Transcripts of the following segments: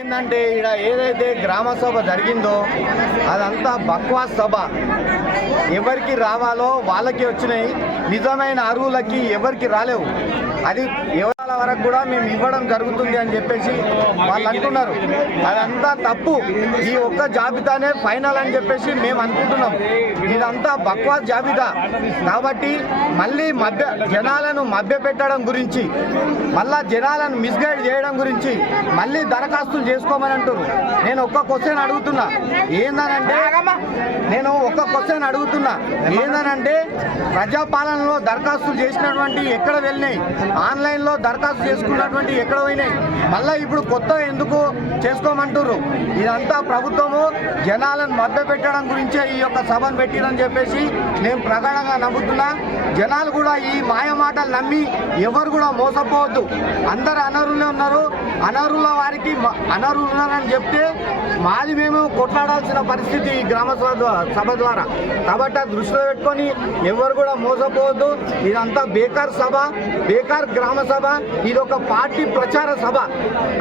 ఏంటంటే ఇక్కడ ఏదైతే గ్రామ సభ జరిగిందో అదంతా బక్వాస్ సభ. ఎవరికి రావాలో వాళ్ళకి వచ్చినాయి, నిజమైన అర్హులకి ఎవరికి రాలేవు. అది ఎవరాల వరకు కూడా మేము ఇవ్వడం జరుగుతుంది అని చెప్పేసి వాళ్ళు అంటున్నారు. అదంతా తప్పు. ఈ ఒక్క జాబితానే ఫైనల్ అని చెప్పేసి మేము అనుకుంటున్నాం. ఇదంతా బక్వాస్ జాబితా కాబట్టి మళ్ళీ జనాలను మభ్యపెట్టడం గురించి, మళ్ళా జనాలను మిస్గైడ్ చేయడం గురించి మళ్ళీ దరఖాస్తులు చేసుకోమని అంటారు. నేను ఒక్క క్వశ్చన్ అడుగుతున్నా ఏందనంటే ప్రజాపాలనలో దరఖాస్తులు చేసినటువంటి ఎక్కడ వెళ్ళినాయి, ఆన్లైన్లో దరఖాస్తు చేసుకున్నటువంటి ఎక్కడ పోయినాయి, మళ్ళీ ఇప్పుడు కొత్త ఎందుకు చేసుకోమంటుర్రు? ఇదంతా ప్రభుత్వము జనాలను మభ్యపెట్టడం గురించే ఈ యొక్క సభను పెట్టిరని చెప్పేసి నేను ప్రగాఢంగా నమ్ముతున్నా. జనాలు కూడా ఈ మాయ మాటలు నమ్మి ఎవరు కూడా మోసపోవద్దు. అందరు అనర్హులే ఉన్నారు, అనర్హుల వారికి అనర్హులు ఉన్నారని చెప్తే మాది మేము కొట్లాడాల్సిన పరిస్థితి ఈ గ్రామ సభ ద్వారా. కాబట్టి అది దృష్టిలో పెట్టుకొని ఎవరు కూడా మోసపోవద్దు. ఇదంతా బేకార్ సభ, బేకార్ గ్రామ సభ, ఇది ఒక పార్టీ ప్రచార సభ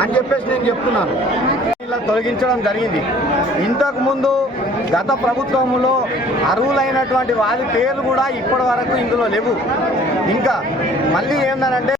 అని చెప్పేసి నేను చెప్తున్నాను. ఇలా తొలగించడం జరిగింది. ఇంతకుముందు గత ప్రభుత్వంలో అర్హులైనటువంటి వారి పేర్లు కూడా ఇప్పటి వరకు ఇందులో లేవు. ఇంకా మళ్ళీ ఏంటంటే